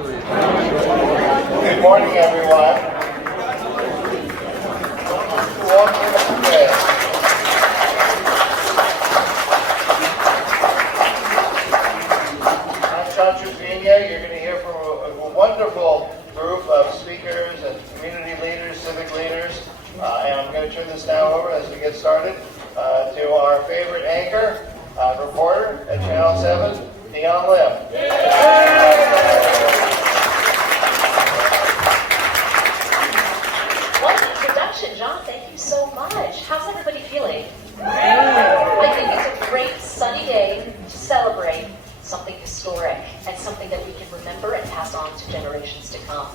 Good morning, everyone. Wong Kim Ark. You're going to hear from a wonderful group of speakers and community leaders, civic leaders, and I'm going to turn this now over as we get started to our favorite anchor, reporter at Channel 7, Dion Lim. What an introduction, John. Thank you so much. How's everybody feeling? I think it's a great sunny day to celebrate something historic and something that we can remember and pass on to generations to come.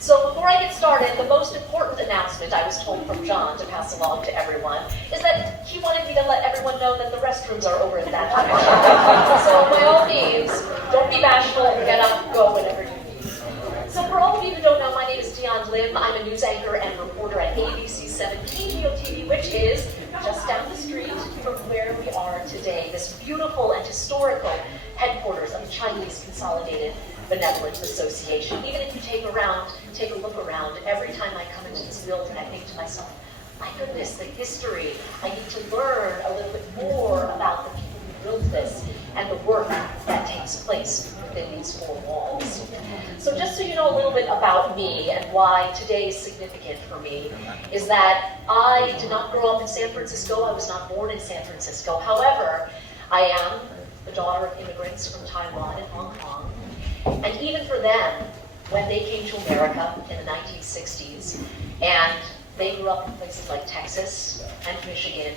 So before I get started, the most important announcement I was told from John to pass along to everyone is that he wanted me to let everyone know that the restrooms are over in that direction. So by all means, don't be bashful, get up, go whenever you need. So for all of you who don't know, my name is Dion Lim. I'm a news anchor and reporter at ABC 17 TV, which is just down the street from where we are today, this beautiful and historical headquarters of the Chinese Consolidated Benevolent Association. Even if you take a look around, every time I come into this building, I think to myself, my goodness, the history. I need to learn a little bit more about the people who built this and the work that takes place within these four walls. So just so you know a little bit about me and why today is significant for me, is that I did not grow up in San Francisco. I was not born in San Francisco. However, I am the daughter of immigrants from Taiwan and Hong Kong. And even for them, when they came to America in the 1960s, and they grew up in places like Texas and Michigan,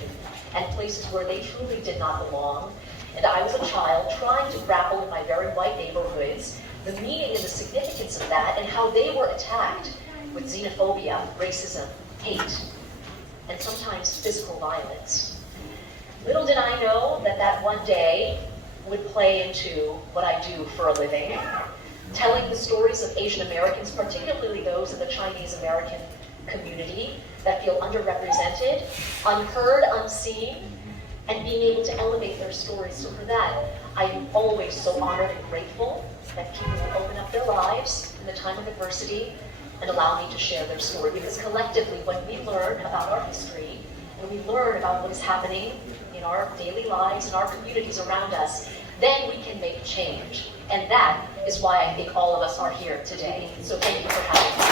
and places where they truly did not belong, and I was a child trying to grapple in my very white neighborhoods, the meaning and the significance of that, and how they were attacked with xenophobia, racism, hate, and sometimes physical violence. Little did I know that that one day would play into what I do for a living, telling the stories of Asian Americans, particularly those in the Chinese American community that feel underrepresented, unheard, unseen, and being able to elevate their stories. So for that, I am always so honored and grateful that people will open up their lives in the time of adversity and allow me to share their story. Because collectively, when we learn about our history, when we learn about what is happening in our daily lives and our communities around us, then we can make change. And that is why I think all of us are here today. So thank you for having me.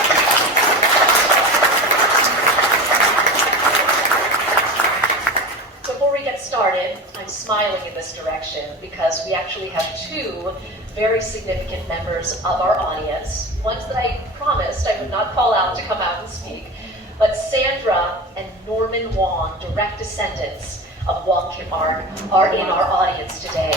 Before we get started, I'm smiling in this direction because we actually have two very significant members of our audience, ones that I promised I would not call out to come out and speak, but Sandra and Norman Wong, direct descendants of Wong Kim Ark, are in our audience today.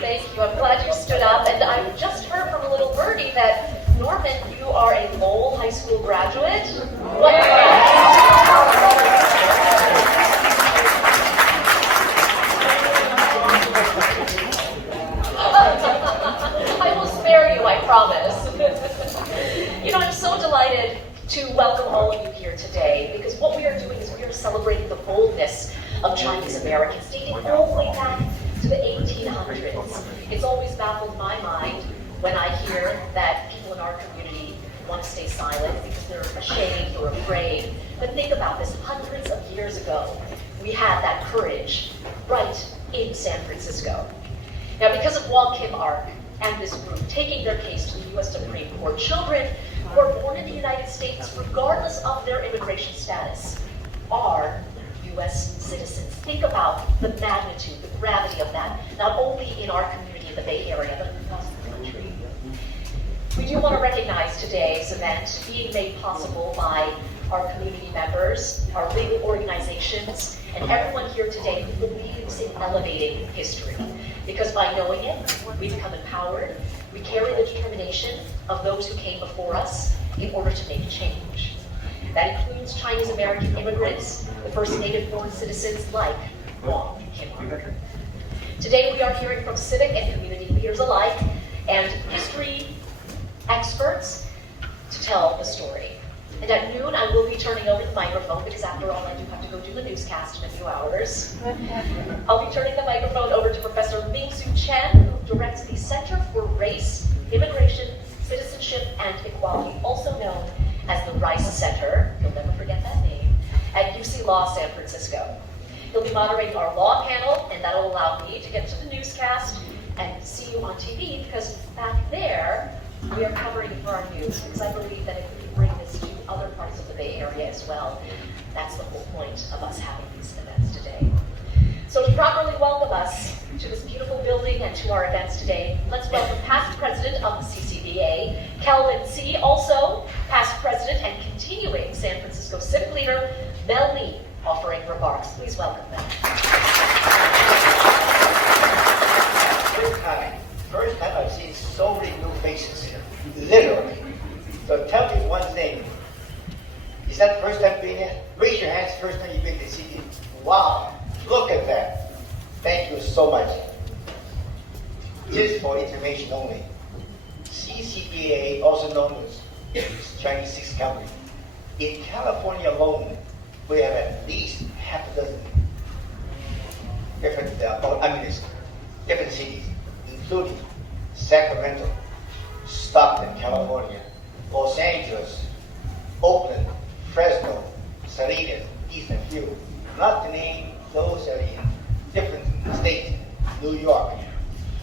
Thank you. I'm glad you stood up, and I just heard from a little birdie that Norman, you are a Lowell High School graduate. What? I will spare you, I promise. You know, I'm so delighted to welcome all of you here today, because what we are doing is we are celebrating the boldness of Chinese Americans, dating all the way back to the 1800s. It's always baffled my mind when I hear that people in our community want to stay silent because they're ashamed or afraid. But think about this, hundreds of years ago, we had that courage right in San Francisco. Now, because of Wong Kim Ark and this group taking their case to the U.S. Supreme Court, children who are born in the United States, regardless of their immigration status, are U.S. citizens. Think about the magnitude, the gravity of that, not only in our community in the Bay Area, but across the country. We do want to recognize today's event being made possible by our community members, our legal organizations, and everyone here today who believes in elevating history. Because by knowing it, we become empowered. We carry the determination of those who came before us in order to make change. That includes Chinese American immigrants, the first native born citizens like Wong Kim Ark. Today we are hearing from civic and community leaders alike and history experts to tell the story. And at noon, I will be turning over the microphone because after all, I do have to go do the newscast in a few hours. I'll be turning the microphone over to Professor Ming-Su Chen, who directs the Center for Race, Immigration, Citizenship, and Equality, also known as the Rice Center, you'll never forget that name, at UC Law San Francisco. He'll be moderating our law panel, and that'll allow me to get to the newscast and see you on TV, because back there, we are covering it for our news, because I believe that if we can bring this to other parts of the Bay Area as well, that's the whole point of us having these events today. So to properly welcome us to this beautiful building and to our events today, let's welcome past president of the CCBA, Kelvin C., also past president and continuing San Francisco civic leader, Mel Lee, offering remarks. Please welcome them. First time I've seen so many new faces here, literally. So tell me one thing. Is that the first time being here? Raise your hands first time you've been to CCBA. Wow, look at that. Thank you so much. Just for information only, CCBA, also known as Chinese Six Company, in California alone, we have at least half a dozen different different cities, including Sacramento, Stockton, California, Los Angeles, Oakland, Fresno, Salinas, these are few. Not to name those that are in different states, New York,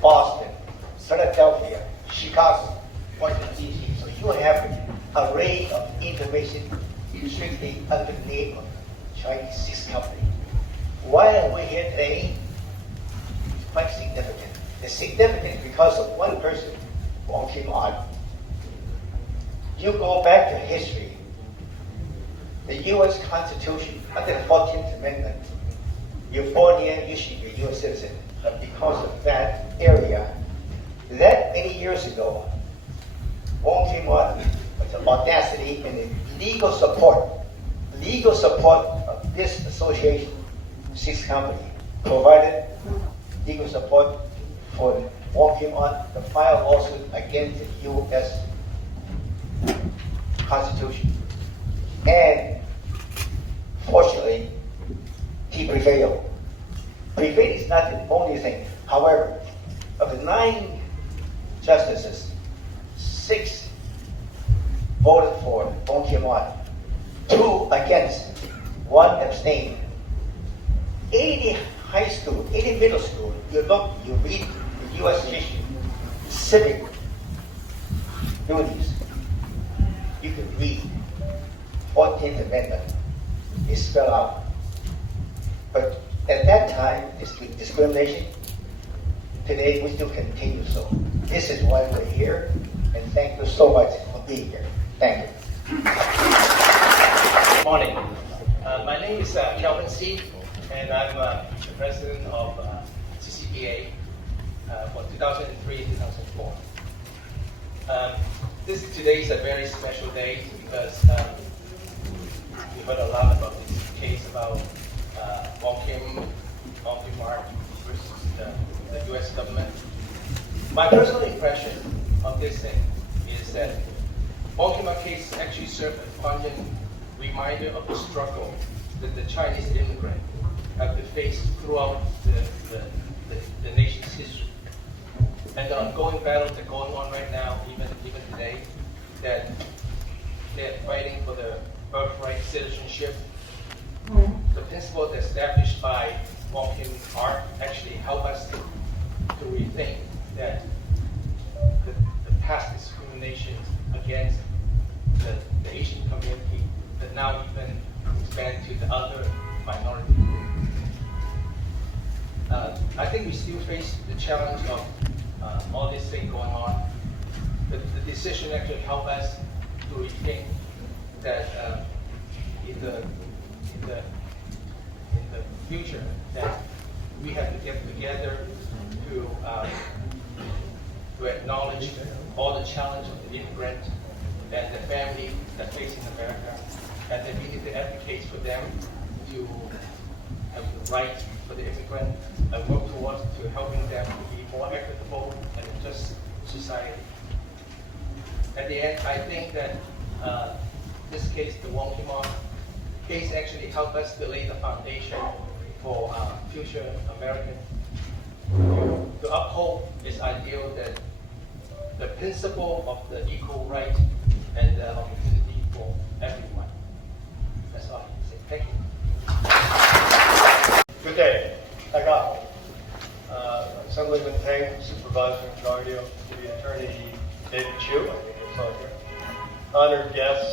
Boston, Philadelphia, Chicago, Washington, D.C. So you have an array of information strictly under the name of Chinese Six Company. Why are we here today? It's quite significant. It's significant because of one person, Wong Kim Ark. You go back to history, the U.S. Constitution, under the 14th Amendment, you're born here, you should be a U.S. citizen. But because of that area, that many years ago, Wong Kim Ark, with the audacity and the legal support of this association, Six Company, provided legal support for Wong Kim Ark to file a lawsuit against the U.S. Constitution. And fortunately, he prevailed. Prevail is not the only thing. However, of the 9 justices, 6 voted for Wong Kim Ark, 2 against, 1 abstained. 80 high school, 80 middle school, you look, you read the U.S. history, civic duties, you can read 14th Amendment is spelled out. But at that time, discrimination, today we still continue so. This is why we're here, and thank you so much for being here. Thank you. Good morning. My name is Kelvin C., and I'm the president of CCBA for 2003-2004. Today is a very special day because we heard a lot about this case about Wong Kim Ark versus the U.S. government. My personal impression of this thing is that Wong Kim Ark case actually served a pungent reminder of the struggle that the Chinese immigrant have to face throughout the nation's history. And the ongoing battles that are going on right now, even today, that they're fighting for the birthright citizenship. The principle established by Wong Kim Ark actually help us to rethink that the past discrimination against the Asian community that now even expand to the other minority groups. I think we still face the challenge of all this thing going on. The decision actually help us to rethink that in the future that we have to get together to acknowledge all the challenge of the immigrant and the family that face in America, and that we need to advocate for them to have the right for the immigrant and work towards to helping them to be more equitable and just society. At the end, I think that this case, the Wong Kim Ark case, actually helped us to lay the foundation for future American to uphold this ideal that the principle of the equal right and the opportunity for everyone. That's all I can say. Thank you. Good day. Assemblyman Ting, Supervisor Engardio, City Attorney David Chiu, I think it's on here. Honored guests,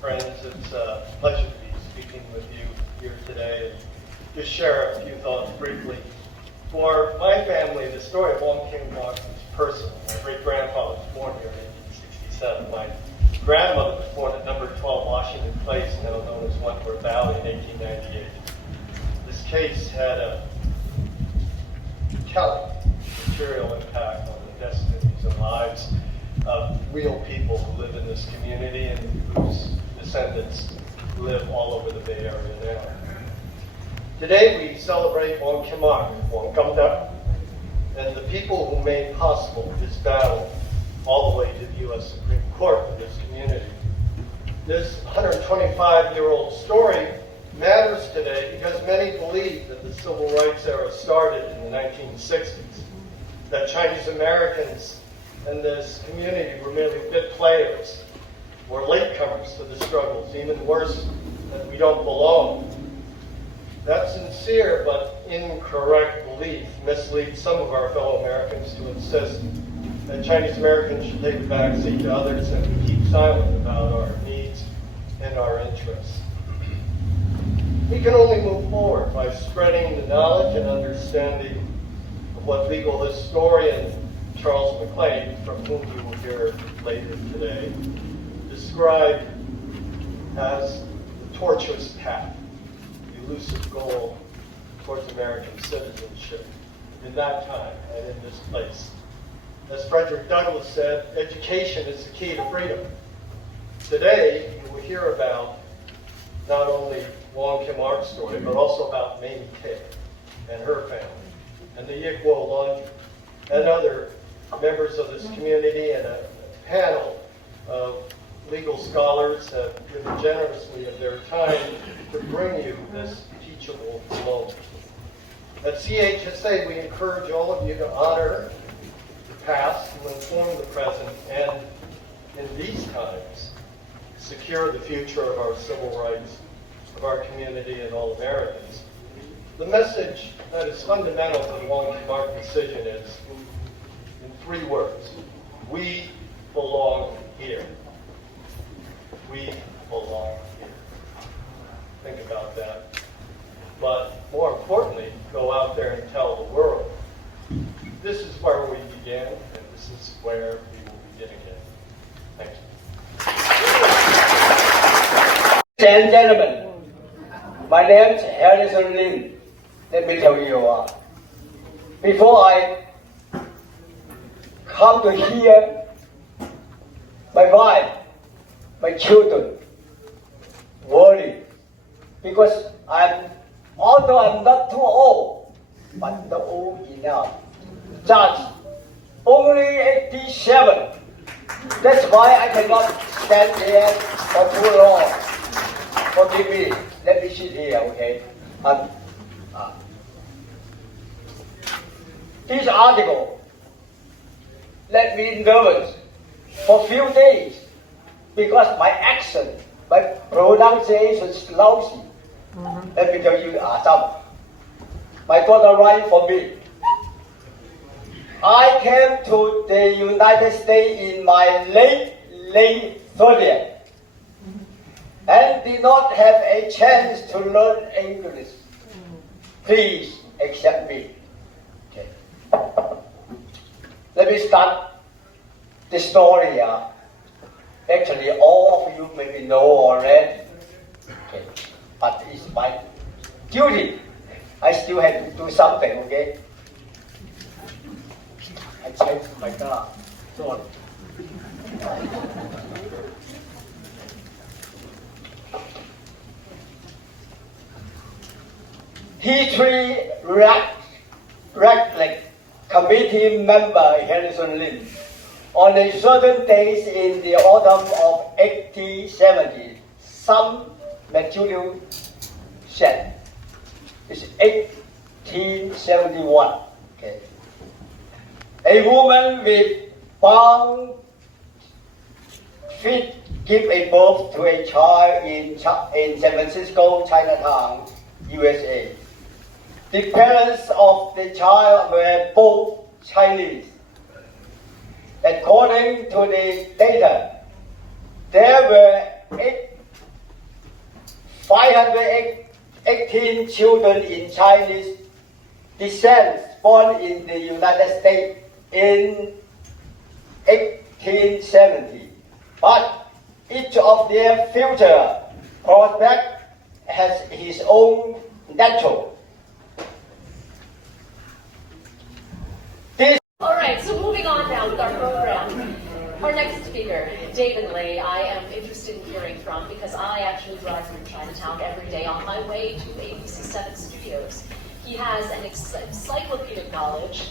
friends, it's a pleasure to be speaking with you here today and just share a few thoughts briefly. For my family, the story of Wong Kim Ark is personal. My great-grandfather was born here in 1867. My grandmother was born at number 12 Washington Place, now known as Wentworth Valley, in 1898. This case had a telling material impact on the destinies and lives of real people who live in this community and whose descendants live all over the Bay Area now. Today we celebrate Wong Kim Ark, Wong Kim Ark, and the people who made possible this battle all the way to the U.S. Supreme Court for this community. This 125-year-old story matters today because many believe that the civil rights era started in the 1960s, that Chinese Americans in this community were merely bit players, were latecomers to the struggles, even worse, that we don't belong. That sincere but incorrect belief misleads some of our fellow Americans to insist that Chinese Americans should take a back seat to others and keep silent about our needs and our interests. We can only move forward by spreading the knowledge and understanding of what legal historian Charles McLean, from whom you will hear later today, described as the tortuous path, the elusive goal towards American citizenship in that time and in this place. As Frederick Douglass said, education is the key to freedom. Today, you will hear about not only Wong Kim Ark's story, but also about Mamie Kay and her family, and the Yigwo Laundry, and other members of this community, and a panel of legal scholars have given generously of their time to bring you this teachable moment. At CHSA, we encourage all of you to honor the past, to inform the present, and in these times, secure the future of our civil rights, of our community and all Americans. The message that is fundamental to the Wong Kim Ark decision is, in 3 words, we belong here. We belong here. Think about that. But more importantly, go out there and tell the world. This is where we began, and this is where we will begin again. Thank you. Ladies and gentlemen, my name is Harrison Lim. Let me tell you, before I come to here, my wife, my children worry because although I'm not too old, but not old enough. Just only 87. That's why I cannot stand here for too long. Forgive me. Let me sit here, okay? This article led me nervous for a few days because my accent, my pronunciation is lousy. Let me tell you some. My daughter write for me. I came to the United States in my late 30s and did not have a chance to learn English. Please accept me. Okay. Let me start the story. Actually, all of you maybe know already. Okay. But it's my duty. I still have to do something, okay? I changed my car. Sorry. History writes Rec committee member Harrison Lin. On a certain days in the autumn of 1870, some material said, it's 1871, okay. A woman with bound feet give a birth to a child in San Francisco, Chinatown, USA. The parents of the child were both Chinese. According to the data, there were 518 children in Chinese descent born in the United States in 1870. But each of their future prospects has his own natural. All right, so moving on now with our program. Our next speaker, David Lay, I am interested in hearing from because I actually drive through Chinatown every day on my way to ABC 7 Studios. He has an encyclopedic knowledge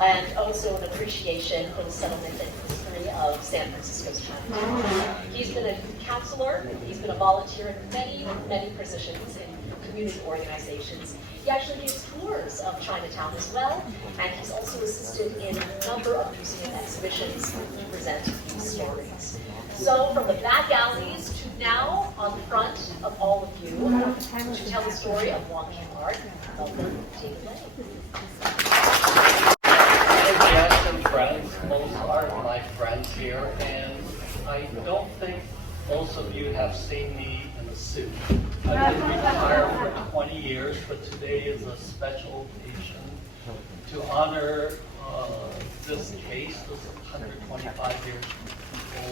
and also an appreciation for the settlement and history of San Francisco's Chinatown. He's been a counselor, he's been a volunteer in many, many positions in community organizations. He actually gives tours of Chinatown as well, and he's also assisted in a number of museum exhibitions to present these stories. So from the back alleys to now on the front of all of you to tell the story of Wong Kim Ark, welcome, David Lay. Guests and friends, most are my friends here, and I don't think most of you have seen me in a suit. I've been retired for 20 years, but today is a special occasion to honor this case, this 125 years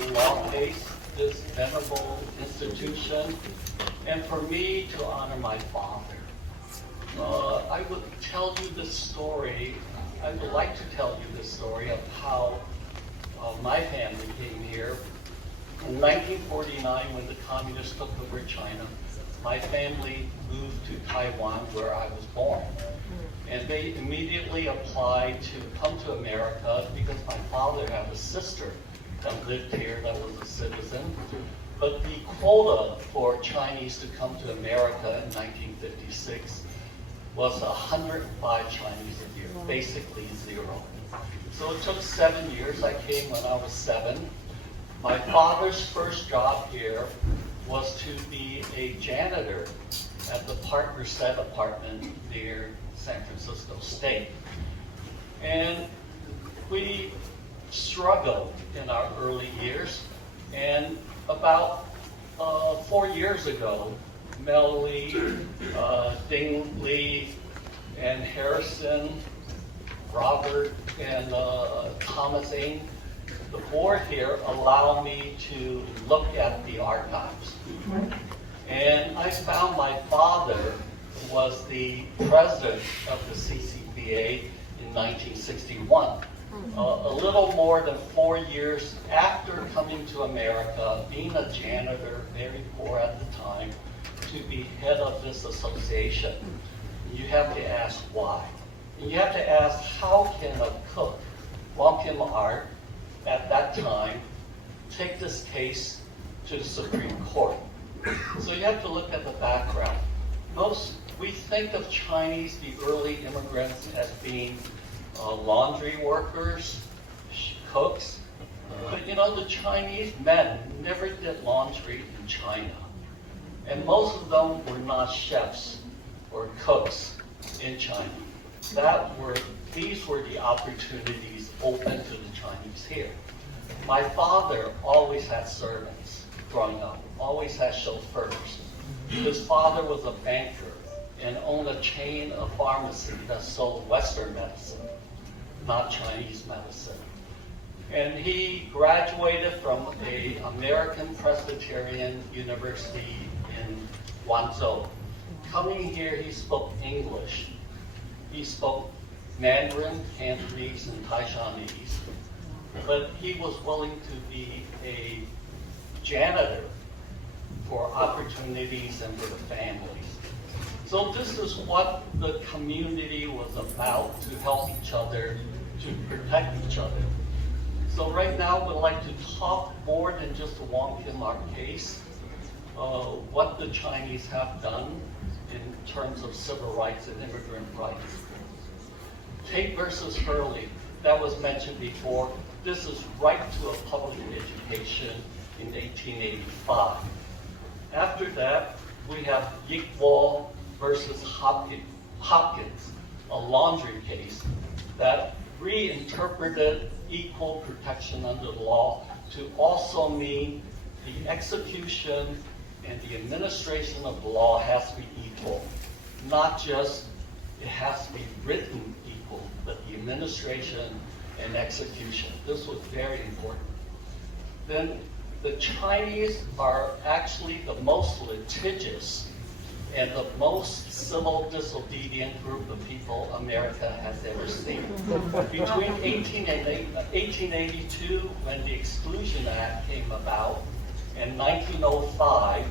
old law case, this venerable institution, and for me to honor my father. I would tell you this story. I would like to tell you this story of how my family came here. In 1949, when the communists took over China, my family moved to Taiwan, where I was born. And they immediately applied to come to America because my father had a sister that lived here that was a citizen. But the quota for Chinese to come to America in 1956 was 105 Chinese a year, basically zero. So it took 7 years. I came when I was 7. My father's first job here was to be a janitor at the Partner Set apartment near San Francisco State. And we struggled in our early years. And about 4 years ago, Mel Lee, Ting Lee, and Harrison, Robert, and Thomas Ng, the board here allowed me to look at the archives. And I found my father was the president of the CCBA in 1961. A little more than 4 years after coming to America, being a janitor, very poor at the time, to be head of this association. You have to ask why. And you have to ask, how can a cook, Wong Kim Ark, at that time, take this case to the Supreme Court? So you have to look at the background. We think of Chinese, the early immigrants, as being laundry workers, cooks. But you know, the Chinese men never did laundry in China. And most of them were not chefs or cooks in China. These were the opportunities open to the Chinese here. My father always had servants growing up, always had chauffeurs. His father was a banker and owned a chain of pharmacy that sold Western medicine, not Chinese medicine. And he graduated from an American Presbyterian University in Guangzhou. Coming here, he spoke English. He spoke Mandarin, Cantonese, and Taishanese. But he was willing to be a janitor for opportunities and for the families. So this is what the community was about, to help each other, to protect each other. So right now, we'd like to talk more than just the Wong Kim Ark case, what the Chinese have done in terms of civil rights and immigrant rights. Tate versus Hurley, that was mentioned before. This is right to a public education in 1885. After that, we have Yikwall versus Hopkins, a laundry case that reinterpreted equal protection under the law to also mean the execution and the administration of the law has to be equal, not just it has to be written equal, but the administration and execution. This was very important. Then the Chinese are actually the most litigious and the most civil disobedient group of people America has ever seen. Between 1882, when the Exclusion Act came about, and 1905,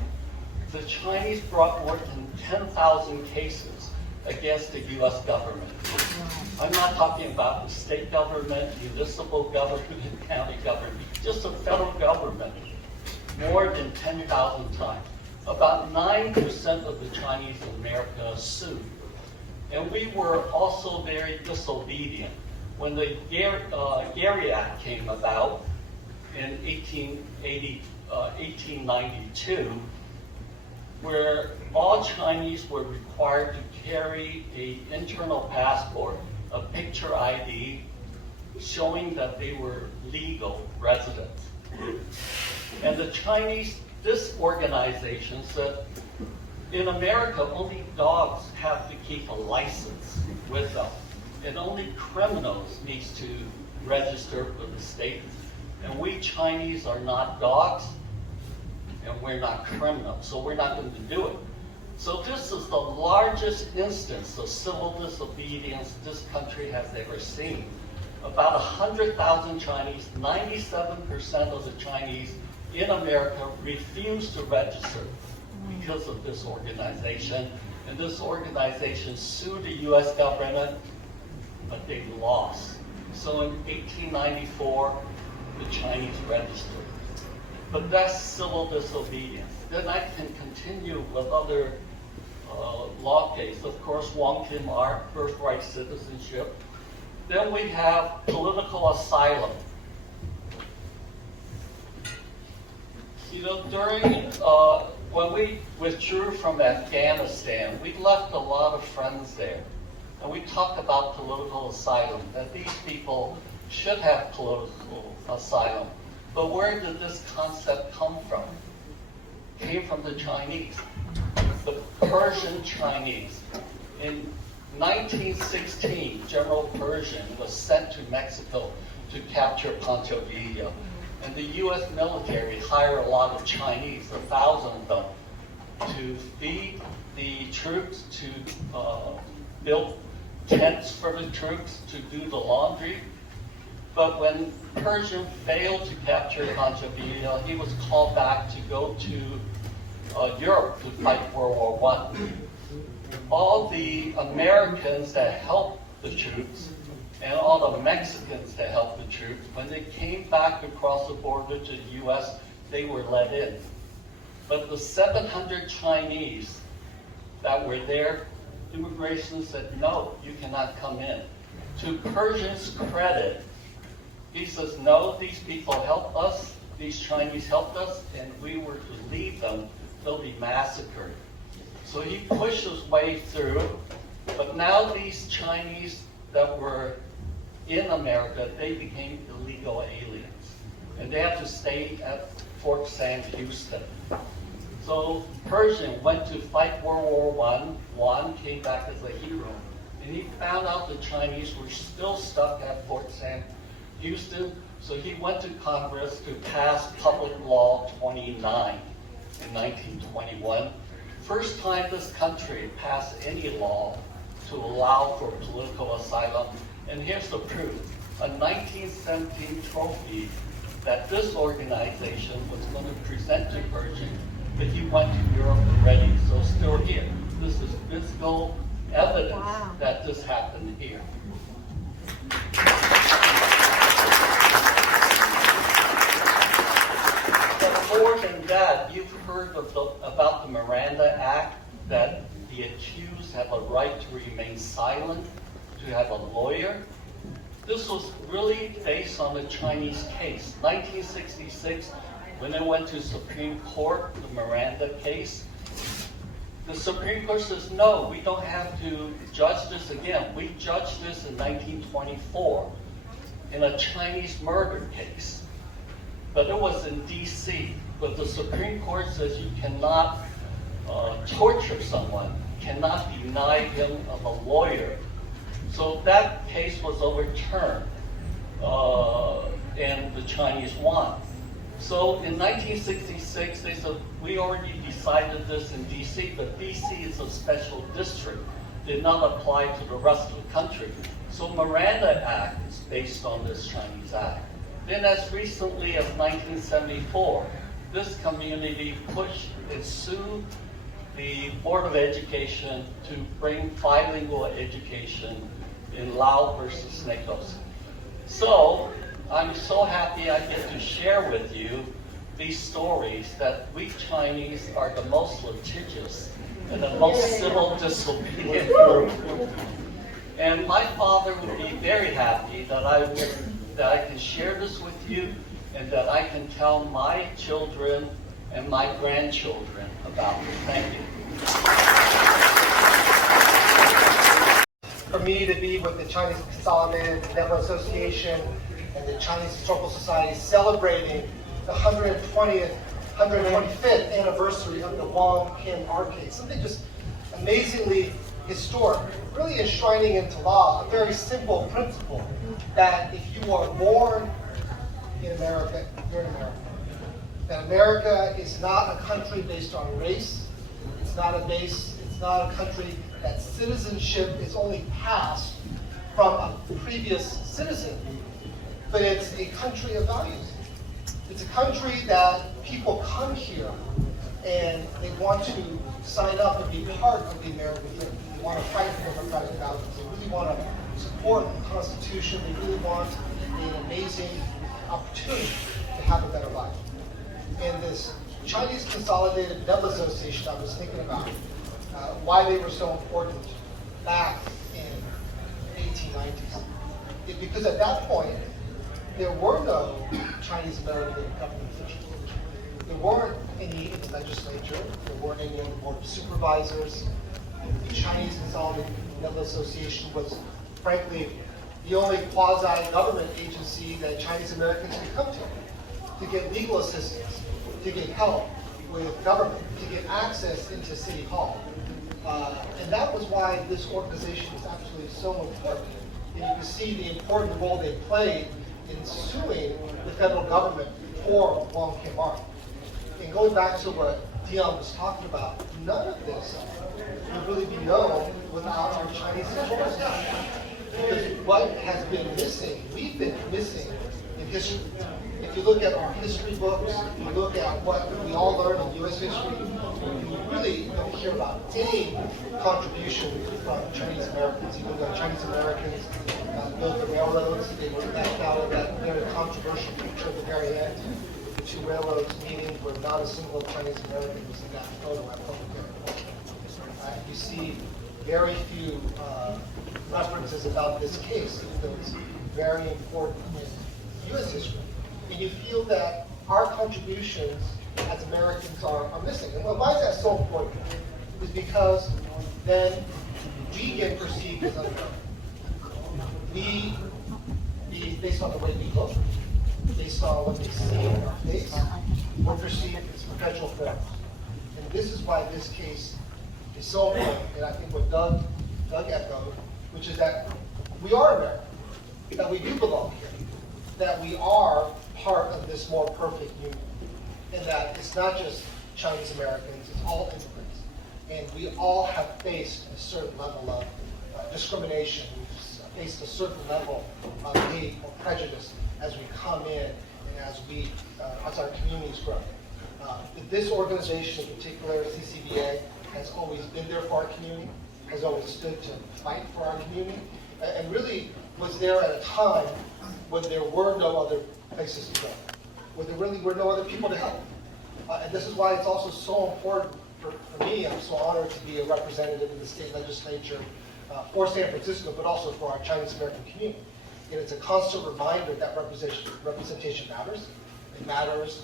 the Chinese brought more than 10,000 cases against the U.S. government. I'm not talking about the state government, municipal government, county government, just the federal government, more than 10,000 times. About 9% of the Chinese in America sued. And we were also very disobedient. When the Gary Act came about in 1892, where all Chinese were required to carry an internal passport, a picture ID, showing that they were legal residents. And the Chinese, this organization said, in America, only dogs have to keep a license with them, and only criminals needs to register with the state. And we Chinese are not dogs, and we're not criminals, so we're not going to do it. So this is the largest instance of civil disobedience this country has ever seen. About 100,000 Chinese, 97% of the Chinese in America refused to register because of this organization. And this organization sued the US government, but they lost. So in 1894, the Chinese registered. But that's civil disobedience. Then I can continue with other law cases. Of course, Wong Kim Ark, birthright citizenship. Then we have political asylum. You know, during, when we withdrew from Afghanistan, we left a lot of friends there. And we talked about political asylum, that these people should have political asylum. But where did this concept come from? It came from the Chinese, the Persian Chinese. In 1916, General Pershing was sent to Mexico to capture Pancho Villa. And the U.S. military hired a lot of Chinese, 1,000 of them, to feed the troops, to build tents for the troops, to do the laundry. But when Pershing failed to capture Pancho Villa, he was called back to go to Europe to fight World War I. All the Americans that helped the troops and all the Mexicans that helped the troops, when they came back across the border to the U.S., they were let in. But the 700 Chinese that were there, immigration said, no, you cannot come in. To Pershing's credit, he says, no, these people helped us, these Chinese helped us, and we were to leave them, they'll be massacred. So he pushed his way through, but now these Chinese that were in America, they became illegal aliens. And they have to stay at Fort Sam Houston. So Pershing went to fight World War I. Juan came back as a hero. And he found out the Chinese were still stuck at Fort Sam Houston. So he went to Congress to pass Public Law 29 in 1921. First time this country passed any law to allow for political asylum. And here's the proof. A 1917 trophy that this organization was going to present to Pershing, but he went to Europe already, so still here. this is physical evidence that this happened here. But more than that, you've heard of about the Miranda Act, that the accused have a right to remain silent, to have a lawyer. This was really based on the Chinese case. 1966, when it went to Supreme Court, the Miranda case, the Supreme Court says, no, we don't have to judge this again. We judged this in 1924 in a Chinese murder case. But it was in D.C. But the Supreme Court says you cannot torture someone, cannot deny him of a lawyer. So that case was overturned, and the Chinese won. So in 1966, they said, we already decided this in D.C., but D.C. is a special district, did not apply to the rest of the country. So Miranda Act is based on this Chinese Act. Then as recently as 1974, this community pushed and sued the Board of Education to bring bilingual education in Lao versus Nekos. So I'm so happy I get to share with you these stories that we Chinese are the most litigious and the most civil disobedient group. And my father would be very happy that I can share this with you and that I can tell my children and my grandchildren about it. Thank you. For me to be with the Chinese Consolidated, the Benevolent Association, and the Chinese Historical Society celebrating the 125th anniversary of the Wong Kim Ark case. Something just amazingly historic, really enshrining into law a very simple principle that if you are born in America, you're in America. That America is not a country based on race. It's not a country that citizenship is only passed from a previous citizen, but it's a country of values. It's a country that people come here and they want to sign up and be part of the American dream. They want to fight for democratic values. They really want to support the Constitution. They really want an amazing opportunity to have a better life. And this Chinese Consolidated Benevolent Association, I was thinking about why they were so important back in 1890s. Because at that point, there were no Chinese American government officials. There weren't any in the legislature. There weren't any on the board of supervisors. The Chinese Consolidated Benevolent Association was, frankly, the only quasi-government agency that Chinese Americans could come to get legal assistance, to get help with government, to get access into City Hall. And that was why this organization is absolutely so important. And you can see the important role they played in suing the federal government for Wong Kim Ark. And going back to what Dion was talking about, none of this would really be known without our Chinese historical stuff. Because what has been missing, we've been missing in history. If you look at our history books, if you look at what we all learn in U.S. history, you really don't hear about any contribution from Chinese Americans. Even though Chinese Americans built the railroads, they were left out of that very controversial picture at the very end. The two railroads meeting where not a single Chinese American was in that photo at public airport. You see very few references about this case, even though it's very important in U.S. history. And you feel that our contributions as Americans are missing. And why is that so important? Is because then we get perceived as unfair. Based on the way we look, based on what they see in our face, we're perceived as perpetual foreigners. And this is why this case is so important, and I think what Doug echoed, which is that we are American, that we do belong here, that we are part of this more perfect union, and that it's not just Chinese Americans, it's all immigrants. And we all have faced a certain level of discrimination, we've faced a certain level of hate or prejudice as we come in and as our communities grow. This organization in particular, CCBA, has always been there for our community, has always stood to fight for our community, and really was there at a time when there were no other places to go, when there really were no other people to help. And this is why it's also so important for me. I'm so honored to be a representative in the state legislature for San Francisco, but also for our Chinese American community. And it's a constant reminder that representation matters. It matters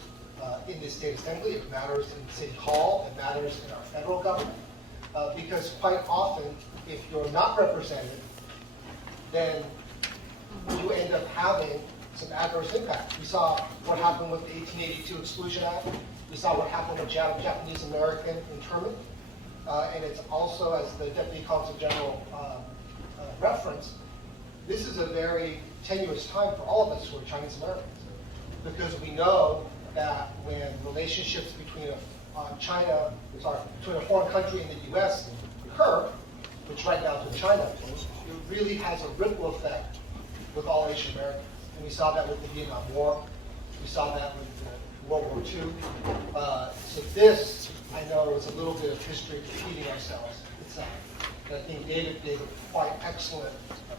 in the state assembly, it matters in City Hall, it matters in our federal government. Because quite often, if you're not represented, then you end up having some adverse impact. We saw what happened with the 1882 Exclusion Act. We saw what happened with Japanese American internment. And it's also, as the Deputy Consul General referenced, this is a very tenuous time for all of us who are Chinese Americans, because we know that when relationships between between a foreign country and the U.S. occur, which right now is in China, it really has a ripple effect with all Asian Americans. And we saw that with the Vietnam War. We saw that with World War II. So this, I know, is a little bit of history repeating ourselves. And I think David gave a quite excellent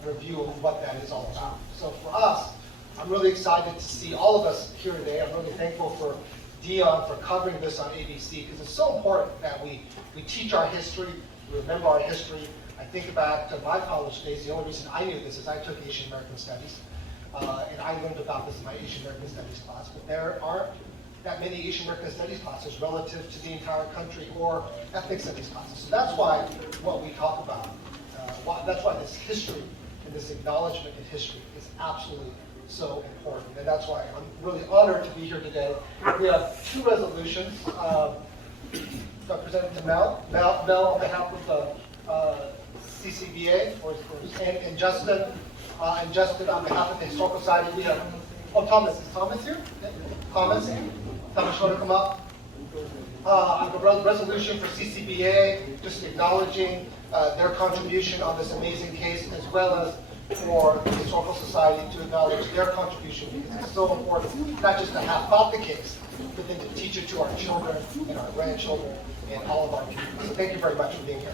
review of what that is all about. So for us, I'm really excited to see all of us here today. I'm really thankful for Dion for covering this on ABC, because it's so important that we teach our history, we remember our history. I think back to my college days. The only reason I knew this is I took Asian American Studies, and I learned about this in my Asian American Studies class. But there aren't that many Asian American Studies classes relative to the entire country or ethnic studies classes. So that's why what we talk about, that's why this history and this acknowledgement in history is absolutely so important. And that's why I'm really honored to be here today. We have two resolutions. Representative Mel on behalf of the CCBA, and Justin on behalf of the Historical Society. We have, Thomas, is Thomas here? Thomas, you want to come up? I have a resolution for CCBA, just acknowledging their contribution on this amazing case, as well as for the Historical Society to acknowledge their contribution, because it's so important not just to have about the case, but then to teach it to our children and our grandchildren and all of our communities. So thank you very much for being here.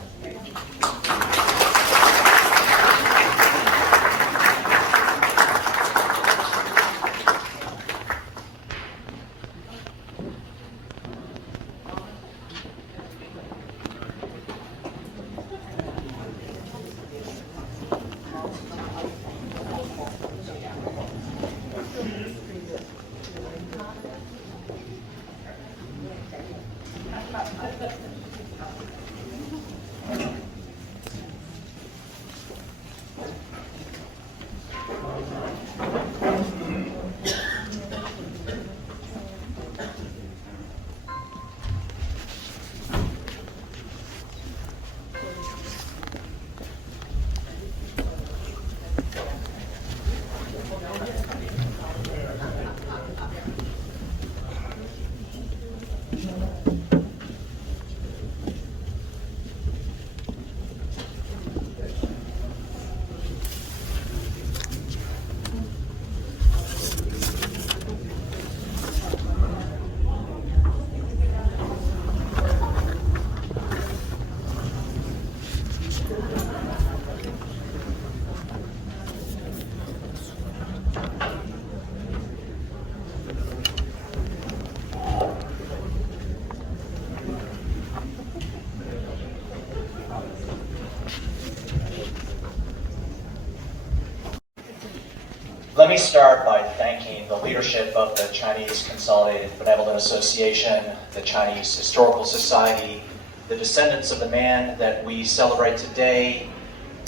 Let me start by thanking the leadership of the Chinese Consolidated Benevolent Association, the Chinese Historical Society, the descendants of the man that we celebrate today,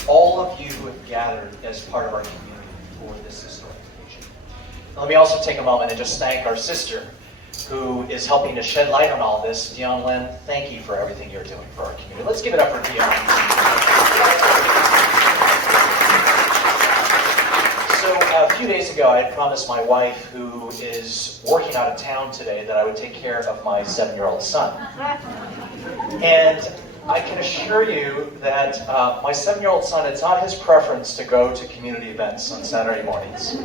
all of you who have gathered as part of our community for this historic occasion. Let me also take a moment and just thank our sister who is helping to shed light on all this, Dion Lin. Thank you for everything you're doing for our community. Let's give it up for Dion. So a few days ago, I had promised my wife, who is working out of town today, that I would take care of my 7-year-old son. And I can assure you that my 7-year-old son, it's not his preference to go to community events on Saturday mornings.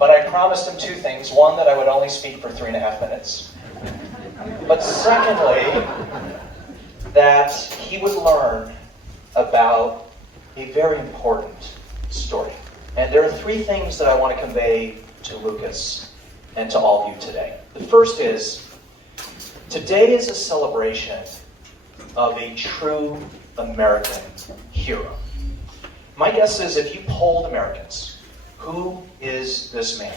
But I promised him two things. One, that I would only speak for 3.5 minutes. But secondly, that he would learn about a very important story. And there are three things that I want to convey to Lucas and to all of you today. The first is, today is a celebration of a true American hero. My guess is if you polled Americans, who is this man?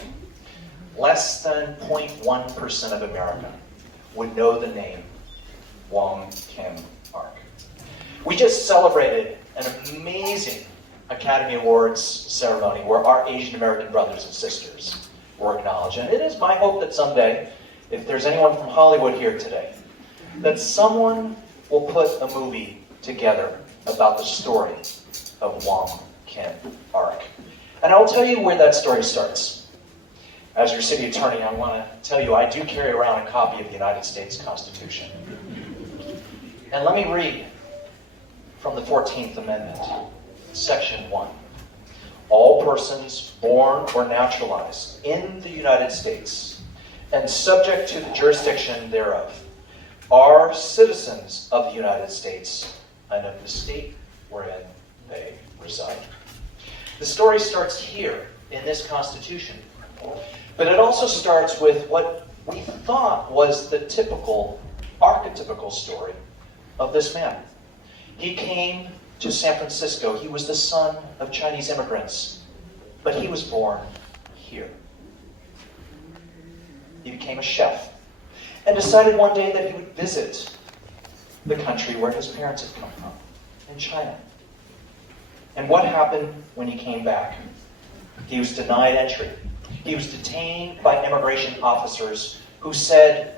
Less than 0.1% of America would know the name Wong Kim Ark. We just celebrated an amazing Academy Awards ceremony where our Asian American brothers and sisters were acknowledged. And it is my hope that someday, if there's anyone from Hollywood here today, that someone will put a movie together about the story of Wong Kim Ark. And I'll tell you where that story starts. As your city attorney, I want to tell you I do carry around a copy of the United States Constitution. And let me read from the 14th Amendment, Section 1. All persons born or naturalized in the United States and subject to the jurisdiction thereof are citizens of the United States and of the state wherein they reside. The story starts here in this Constitution, but it also starts with what we thought was the typical, archetypical story of this man. He came to San Francisco. He was the son of Chinese immigrants, but he was born here. He became a chef and decided one day that he would visit the country where his parents had come from, in China. And what happened when he came back? He was denied entry. He was detained by immigration officers who said,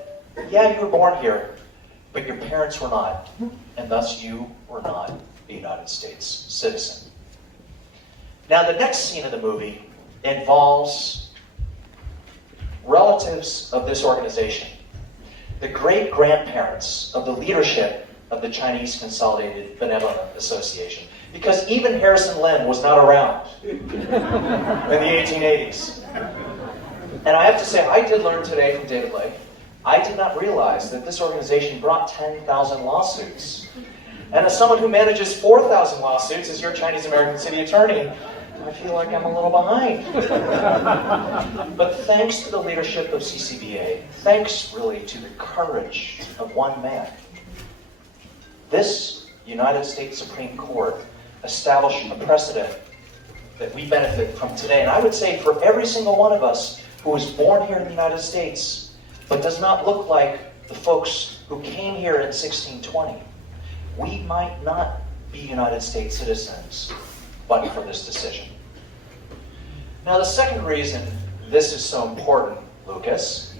yeah, you were born here, but your parents were not, and thus you were not a United States citizen. Now, the next scene of the movie involves relatives of this organization, the great-grandparents of the leadership of the Chinese Consolidated Benevolent Association, because even Harrison Lin was not around in the 1880s. And I have to say, I did learn today from David Lake, I did not realize that this organization brought 10,000 lawsuits. And as someone who manages 4,000 lawsuits as your Chinese American city attorney, I feel like I'm a little behind. But thanks to the leadership of CCBA, thanks really to the courage of one man, this United States Supreme Court established a precedent that we benefit from today. And I would say for every single one of us who was born here in the United States, but does not look like the folks who came here in 1620, we might not be United States citizens but for this decision. Now, the second reason this is so important, Lucas,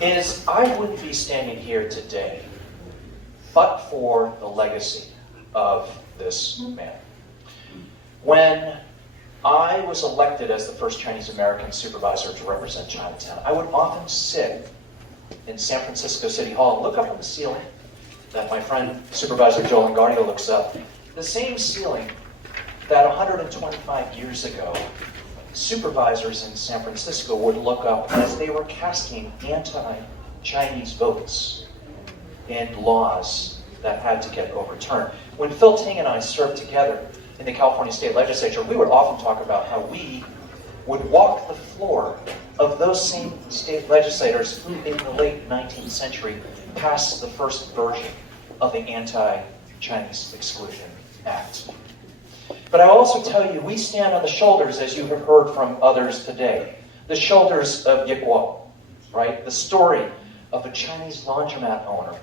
is I wouldn't be standing here today but for the legacy of this man. When I was elected as the first Chinese American supervisor to represent Chinatown, I would often sit in San Francisco City Hall and look up at the ceiling that my friend Supervisor Joel Engardio looks up, the same ceiling that 125 years ago supervisors in San Francisco would look up as they were casting anti-Chinese votes in laws that had to get overturned. When Phil Ting and I served together in the California State Legislature, we would often talk about how we would walk the floor of those same state legislators who in the late 19th century passed the first version of the Anti-Chinese Exclusion Act. But I also tell you, we stand on the shoulders, as you have heard from others today, the shoulders of Yip Guo, right? The story of a Chinese laundromat owner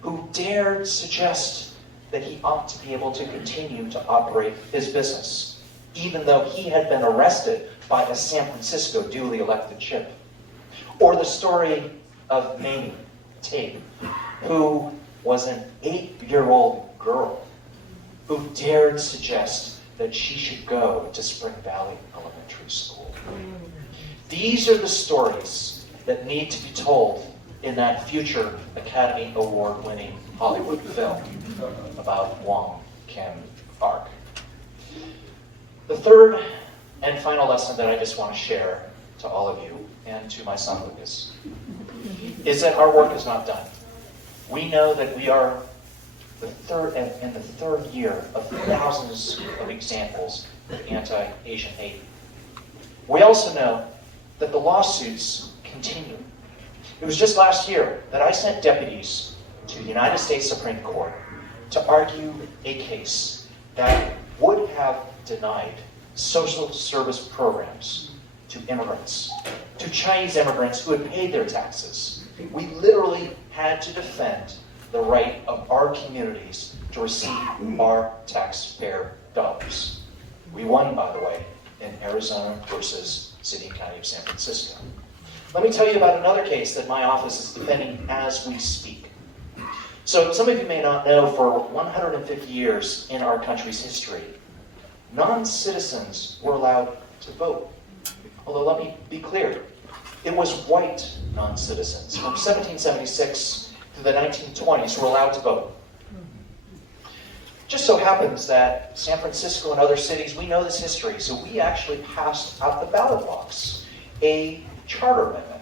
who dared suggest that he ought to be able to continue to operate his business, even though he had been arrested by a San Francisco duly elected sheriff. Or the story of Mamie Ting, who was an 8-year-old girl who dared suggest that she should go to Spring Valley Elementary School. These are the stories that need to be told in that future Academy Award-winning Hollywood film about Wong Kim Ark. The third and final lesson that I just want to share to all of you and to my son Lucas is that our work is not done. We know that we are in the third year of thousands of examples of anti-Asian hate. We also know that the lawsuits continue. It was just last year that I sent deputies to the United States Supreme Court to argue a case that would have denied social service programs to immigrants, to Chinese immigrants who had paid their taxes. We literally had to defend the right of our communities to receive our taxpayer dollars. We won, by the way, in Arizona versus City and County of San Francisco. Let me tell you about another case that my office is defending as we speak. So some of you may not know, for 150 years in our country's history, non-citizens were allowed to vote. Although let me be clear, it was white non-citizens from 1776 to the 1920s who were allowed to vote. Just so happens that San Francisco and other cities, we know this history, so we actually passed out the ballot box a charter amendment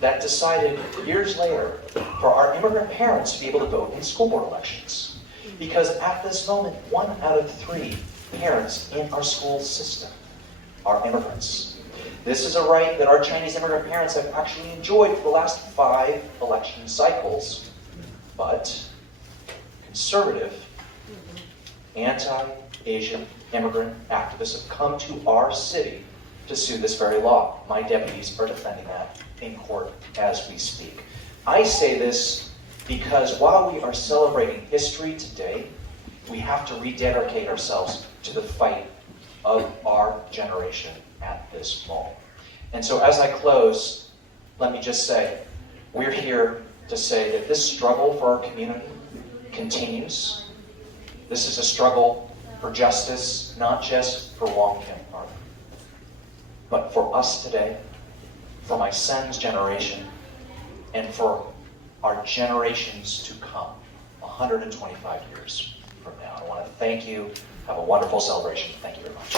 that decided years later for our immigrant parents to be able to vote in school board elections. Because at this moment, 1 out of 3 parents in our school system are immigrants. This is a right that our Chinese immigrant parents have actually enjoyed for the last 5 election cycles. But conservative, anti-Asian immigrant activists have come to our city to sue this very law. My deputies are defending that in court as we speak. I say this because while we are celebrating history today, we have to rededicate ourselves to the fight of our generation at this moment. And so as I close, let me just say, we're here to say that this struggle for our community continues. This is a struggle for justice, not just for Wong Kim Ark, but for us today, for my son's generation, and for our generations to come, 125 years from now. I want to thank you. Have a wonderful celebration. Thank you very much.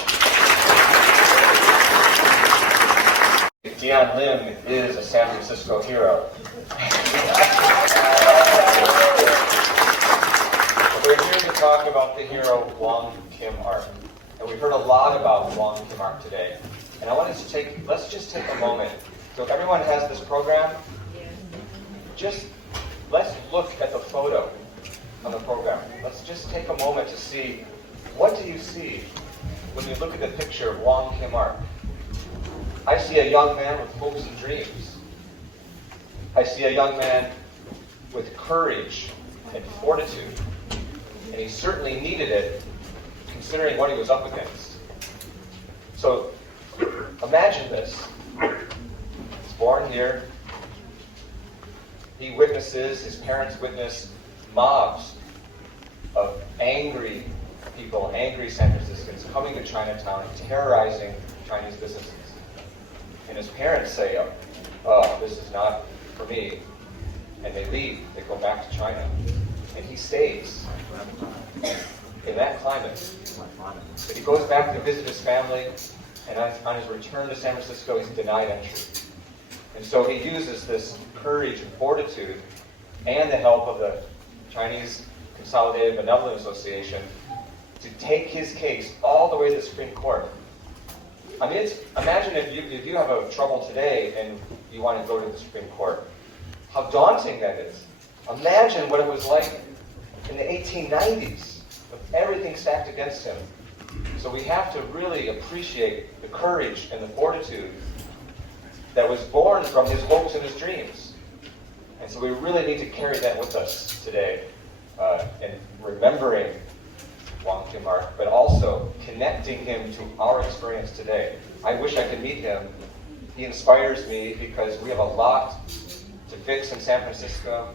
Dion Lim is a San Francisco hero. We're here to talk about the hero Wong Kim Ark. And we've heard a lot about Wong Kim Ark today. And I want us to let's just take a moment. So if everyone has this program, let's look at the photo on the program. Let's just take a moment to see, what do you see when you look at the picture of Wong Kim Ark? I see a young man with hopes and dreams. I see a young man with courage and fortitude. And he certainly needed it, considering what he was up against. So imagine this. He's born here. He witnesses, his parents witness mobs of angry people, angry San Franciscans coming to Chinatown and terrorizing Chinese businesses. And his parents say, oh, this is not for me. And they leave, they go back to China. And he stays in that climate. But he goes back to visit his family, and on his return to San Francisco, he's denied entry. And so he uses this courage and fortitude and the help of the Chinese Consolidated Benevolent Association to take his case all the way to the Supreme Court. I mean, imagine if you have a trouble today and you want to go to the Supreme Court. How daunting that is. Imagine what it was like in the 1890s with everything stacked against him. So we have to really appreciate the courage and the fortitude that was born from his hopes and his dreams. And so we really need to carry that with us today, and remembering Wong Kim Ark, but also connecting him to our experience today. I wish I could meet him. He inspires me because we have a lot to fix in San Francisco.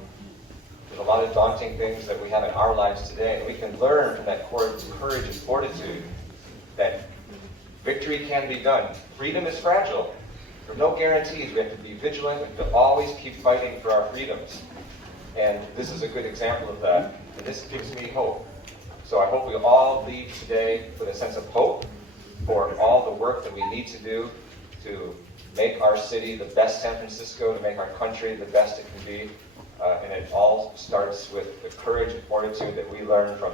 There's a lot of daunting things that we have in our lives today, and we can learn from that courage and fortitude that victory can be done. Freedom is fragile. There are no guarantees. We have to be vigilant. We have to always keep fighting for our freedoms. And this is a good example of that. And this gives me hope. So I hope we all leave today with a sense of hope for all the work that we need to do to make our city the best San Francisco, to make our country the best it can be. And it all starts with the courage and fortitude that we learn from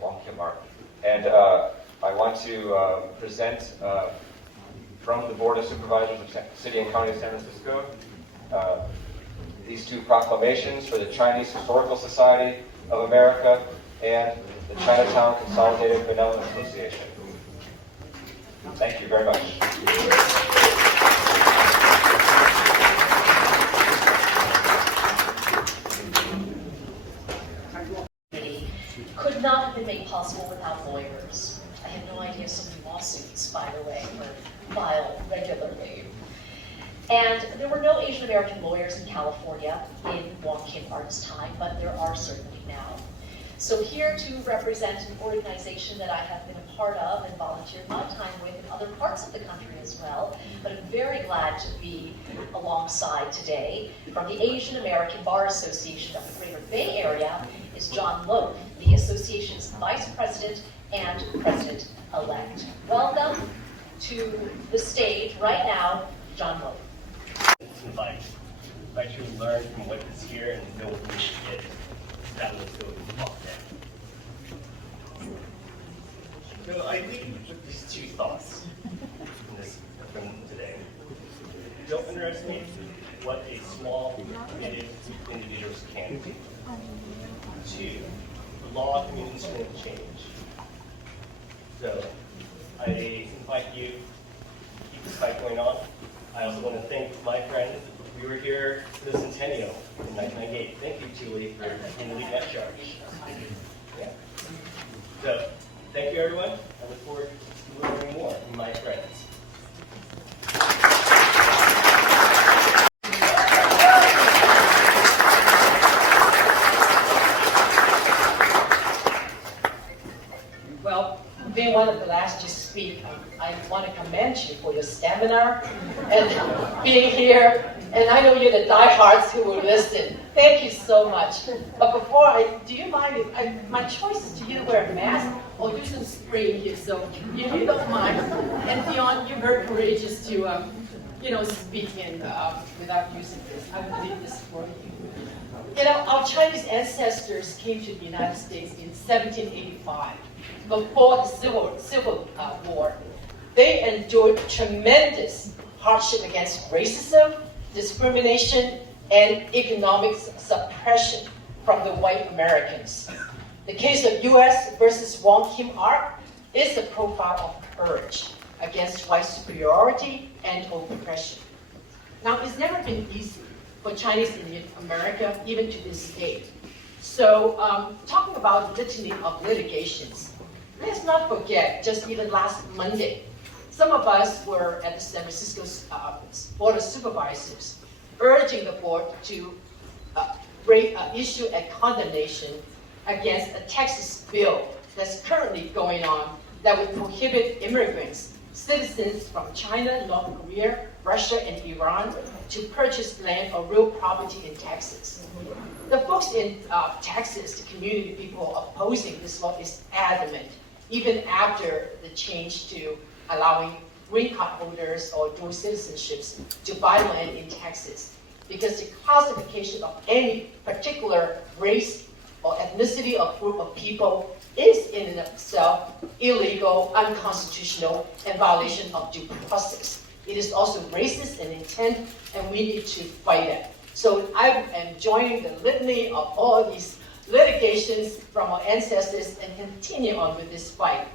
Wong Kim Ark. And I want to present from the Board of Supervisors of City and County of San Francisco these two proclamations for the Chinese Historical Society of America and the Chinatown Consolidated Benevolent Association. Thank you very much. Could not have been made possible without lawyers. I have no idea so many lawsuits, by the way, were filed regularly. And there were no Asian American lawyers in California in Wong Kim Ark's time, but there are certainly now. So here to represent an organization that I have been a part of and volunteered my time with in other parts of the country as well, but I'm very glad to be alongside today from the Asian American Bar Association of the Greater Bay Area is John Loaf, the association's vice president and president-elect. Welcome to the stage right now, John Loaf. Invite you to learn from what is here and know what we should get. That was good. So I think these two thoughts from today. Don't underestimate what a small, committed individuals can do. Two, the law communities can change. So I invite you to keep this fight going on. I also want to thank my friend. We were here for the centennial in 1998. Thank you, Julie, for leading that charge. Yeah. So, thank you, everyone. I look forward to learning more from my friends. Well, being one of the last to speak, I want to commend you for your stamina and being here. And I know you're the diehards who will listen. Thank you so much. But before do you mind if my choice is to either wear a mask or do some spraying here, so if you don't mind. And Dion, you're very courageous to, speak in without using this. I would leave this for you. You know, our Chinese ancestors came to the United States in 1785, before the Civil War. They endured tremendous hardship against racism, discrimination, and economic suppression from the white Americans. The case of U.S. versus Wong Kim Ark is a profile of courage against white superiority and oppression. Now, it's never been easy for Chinese in America, even to this day. So, talking about the litany of litigations, let's not forget, just even last Monday, some of us were at the San Francisco Board of Supervisors, urging the board to issue a condemnation against a Texas bill that's currently going on that would prohibit immigrants, citizens from China, North Korea, Russia, and Iran to purchase land or real property in Texas. The folks in Texas, the community people opposing this law, is adamant, even after the change to allowing green card holders or dual citizenships to buy land in Texas, because the classification of any particular race or ethnicity or group of people is in and of itself illegal, unconstitutional, and violation of due process. It is also racist in intent, and we need to fight it. So I am joining the litany of all these litigations from our ancestors and continue on with this fight.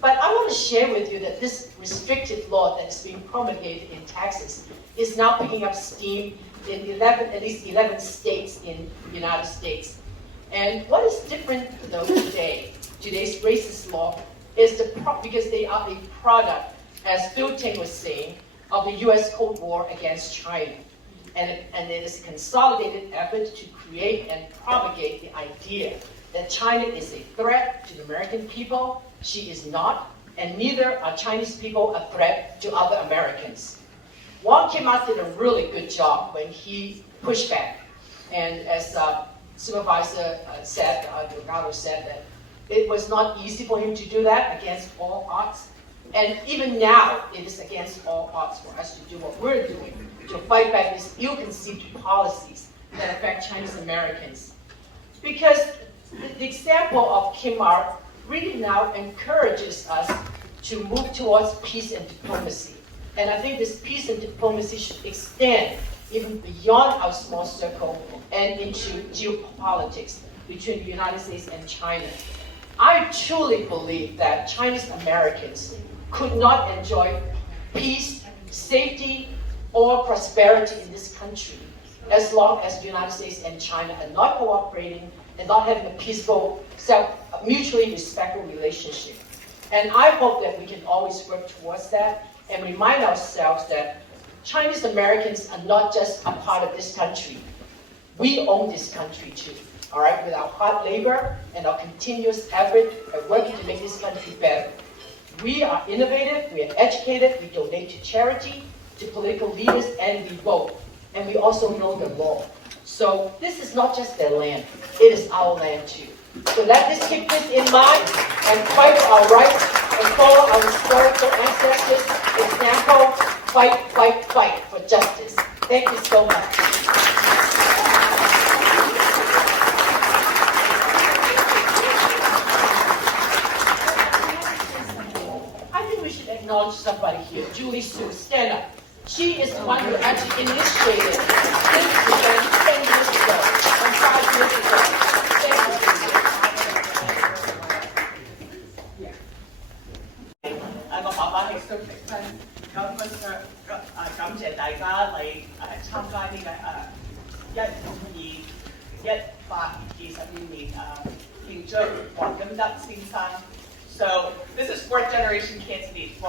But I want to share with you that this restricted law that is being promulgated in Texas is now picking up steam in at least 11 states in the United States. And what is different though today's racist law, is because they are a product, as Phil Ting was saying, of the U.S. Cold War against China. And it is a consolidated effort to create and propagate the idea that China is a threat to the American people. She is not, and neither are Chinese people a threat to other Americans. Wong Kim Ark did a really good job when he pushed back. And as Supervisor Engardio said, that it was not easy for him to do that against all odds. And even now, it is against all odds for us to do what we're doing, to fight back these ill-conceived policies that affect Chinese Americans. Because the example of Kim Ark really now encourages us to move towards peace and diplomacy. And I think this peace and diplomacy should extend even beyond our small circle and into geopolitics between the United States and China. I truly believe that Chinese Americans could not enjoy peace, safety, or prosperity in this country as long as the United States and China are not cooperating and not having a peaceful, mutually respectful relationship. And I hope that we can always work towards that and remind ourselves that Chinese Americans are not just a part of this country. We own this country too, all right, with our hard labor and our continuous effort at working to make this country better. We are innovative, we are educated, we donate to charity, to political leaders, and we vote. And we also know the law. So this is not just their land, it is our land too. So let us keep this in mind and fight for our rights and follow our historical ancestors' example, fight, fight, fight for justice. Thank you so much. I think we should acknowledge somebody here. Julie Su, stand up. She is the one who actually initiated this event 10 years ago and 5 years ago. Thank you. So this is fourth generation Cantonese. So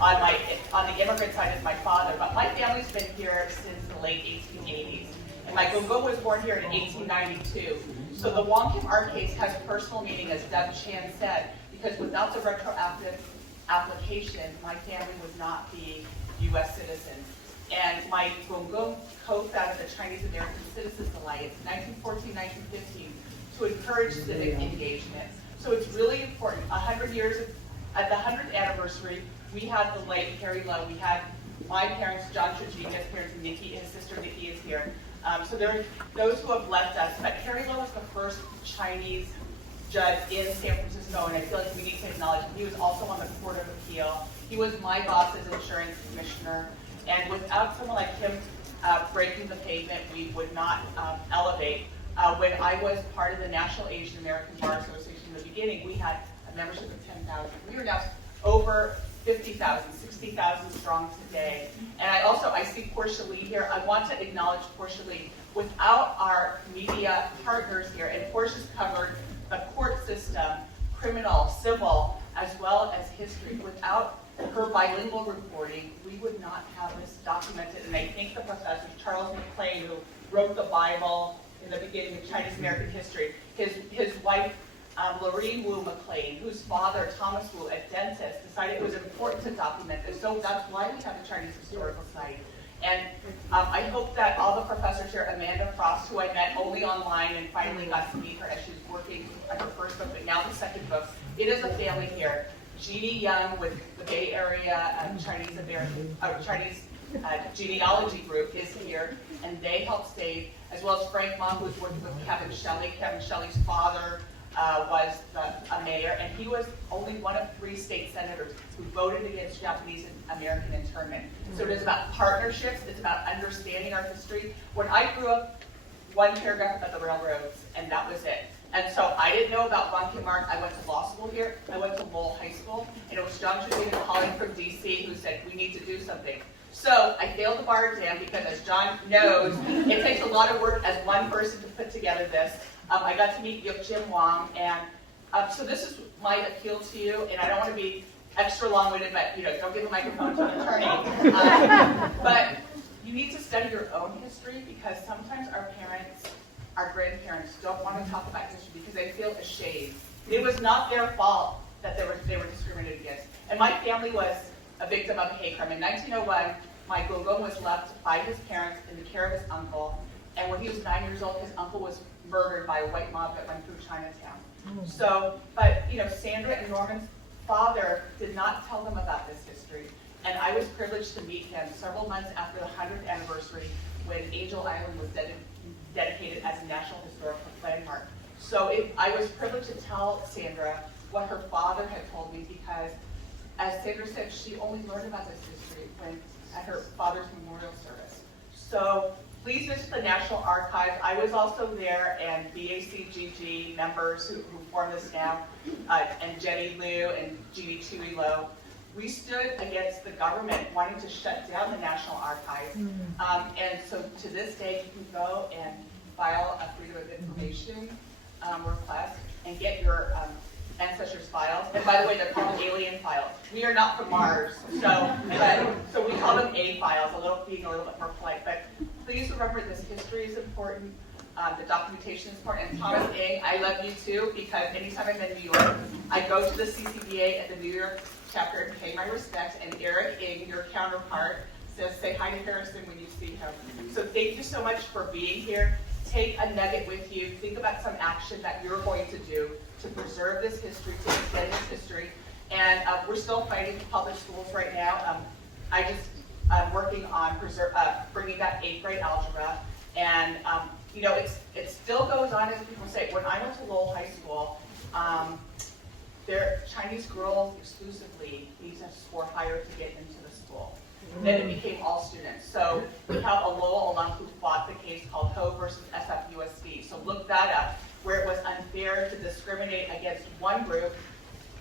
on the immigrant side is my father, but my family's been here since the late 1880s. And my gungung was born here in 1892. So the Wong Kim Ark case has personal meaning, as Doug Chan said, because without the retroactive application, my family would not be U.S. citizens. And my gungung co-founded the Chinese American Citizens Alliance in 1914-1915 to encourage civic engagement. So it's really important. 100 years, at the 100th anniversary, we had the late Harry Lowe. We had my parents, John Trujillo, his parents, Nikki, his sister Nikki is here. So there are those who have left us, but Harry Lowe was the first Chinese judge in San Francisco, and I feel like we need to acknowledge him. He was also on the Court of Appeal. He was my boss's insurance commissioner, and without someone like him breaking the pavement, we would not elevate. When I was part of the National Asian American Bar Association in the beginning, we had a membership of 10,000. We are now over 50,000, 60,000 strong today. And I see Portia Lee here. I want to acknowledge Portia Lee. Without our media partners here, and Portia's covered the court system, criminal, civil, as well as history. Without her bilingual reporting, we would not have this documented. And I thank the professors, Charles McLean, who wrote the Bible in the beginning of Chinese American history, his wife, Lorraine Wu McLean, whose father, Thomas Wu, a dentist, decided it was important to document this. So that's why we have the Chinese Historical Site. And I hope that all the professors here, Amanda Frost, who I met only online and finally got to meet her as she was working on her first book, but now the second book, it is a family here. Jeannie Young with the Bay Area Chinese genealogy group is here, and they helped save, as well as Frank Mom, who's working with Kevin Shelley. Kevin Shelley's father was a mayor, and he was only one of 3 state senators who voted against Japanese American internment. So it is about partnerships, it's about understanding our history. When I grew up, one paragraph about the railroads, and that was it. And so I didn't know about Wong Kim Ark. I went to law school here. I went to Lowell High School, and it was John Trujillo, a colleague from DC, who said, we need to do something. So I failed the bar exam because, as John knows, it takes a lot of work as one person to put together this. I got to meet Jim Wong, and so this is my appeal to you, and I don't want to be extra long-winded, but don't give the microphone to an attorney. But you need to study your own history, because sometimes our parents, our grandparents don't want to talk about history because they feel ashamed. It was not their fault that they were discriminated against. And my family was a victim of hate crime. In 1901, my gungung was left by his parents in the care of his uncle, and when he was 9 years old, his uncle was murdered by a white mob that went through Chinatown. So, but Sandra and Norman's father did not tell them about this history. And I was privileged to meet him several months after the 100th anniversary when Angel Island was dedicated as a National Historical Landmark. So I was privileged to tell Sandra what her father had told me because, as Sandra said, she only learned about this history at her father's memorial service. So please visit the National Archives. I was also there, and BACGG members who form this now, and Jenny Liu and Jeannie Chewy Low, we stood against the government wanting to shut down the National Archives. And so to this day, you can go and file a Freedom of Information request and get your ancestors' files. And by the way, they're called alien files. We are not from Mars, so we call them A files, being a little bit more polite. But please remember this history is important. The documentation is important. And Thomas Ng, I love you too, because anytime I'm in New York, I go to the CCBA at the New York chapter and pay my respects. And Eric Ng, your counterpart, says say hi to Harrison when you see him. So thank you so much for being here. Take a nugget with you. Think about some action that you're going to do to preserve this history, to extend this history. And we're still fighting for public schools right now. I'm working on bringing back 8th grade algebra. And you know, it still goes on, as people say. When I went to Lowell High School, Chinese girls exclusively need to score higher to get into the school. Then it became all students. So we have a Lowell alum who fought the case called Ho versus SFUSD. So look that up, where it was unfair to discriminate against one group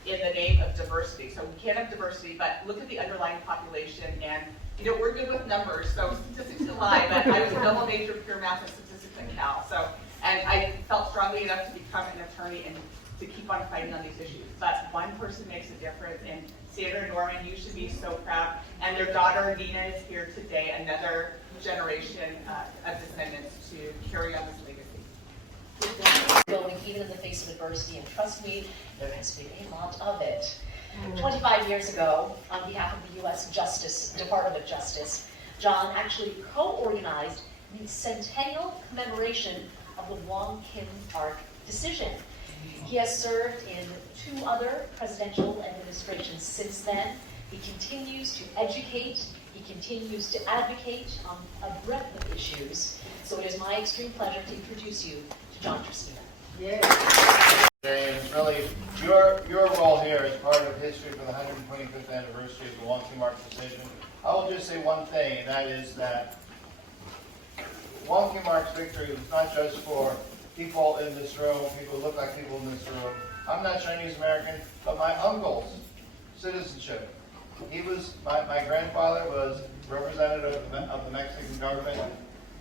in the name of diversity. So we can't have diversity, but look at the underlying population. And you know, we're good with numbers, so statistics don't lie, but I was a double major pure math and statistics at Cal. And I felt strongly enough to become an attorney and to keep on fighting on these issues. But one person makes a difference, and Sandra and Norman, you should be so proud. And their daughter, Nina, is here today, another generation of descendants to carry on this legacy. Going even in the face of adversity, and trust me, there has been a lot of it. 25 years ago, on behalf of the U.S. Department of Justice, John actually co-organized the centennial commemoration of the Wong Kim Ark decision. He has served in 2 other presidential administrations since then. He continues to educate, he continues to advocate on a breadth of issues. So it is my extreme pleasure to introduce you to John Tristina. And really, your role here is part of history for the 125th anniversary of the Wong Kim Ark decision. I will just say one thing, and that is that Wong Kim Ark's victory was not just for people in this room, people who look like people in this room. I'm not Chinese American, but my uncle's citizenship. He was, my grandfather was representative of the Mexican government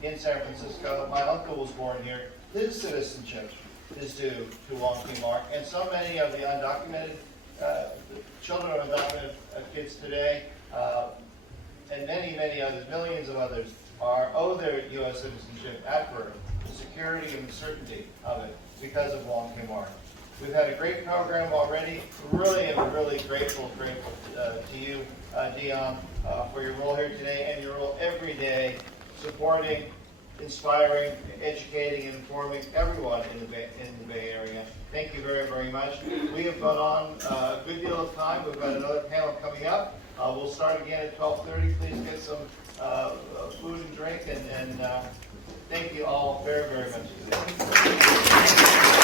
in San Francisco. My uncle was born here. His citizenship is due to Wong Kim Ark, and so many of the undocumented children of undocumented kids today, and many others, millions of others, owe their U.S. citizenship at birth, the security and the certainty of it because of Wong Kim Ark. We've had a great program already. Really grateful to you, Dion, for your role here today and your role every day supporting, inspiring, educating, and informing everyone in the Bay Area. Thank you very much. We have gone on a good deal of time. We've got another panel coming up. We'll start again at 12:30. Please get some food and drink, and thank you all very much today.